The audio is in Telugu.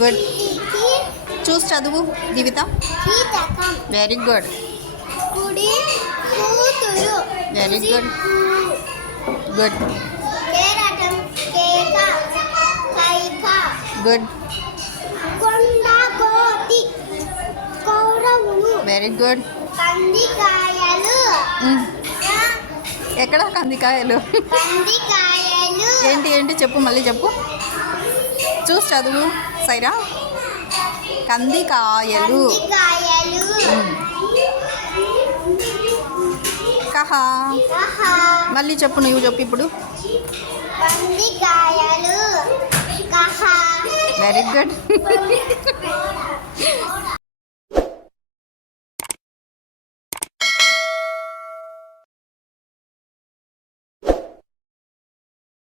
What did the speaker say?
గుడ్. చూసి చదువు జీవిత. Very good. Very good. Good. Good. Very good. ఎక్కడ కందికాయలు? ఏంటి ఏంటి చెప్పు, మళ్ళీ చెప్పు. చూసి చదువు సైరా. కందికాయలు. కహా. మళ్ళీ చెప్పు, నువ్వు చెప్పు ఇప్పుడు. Very good.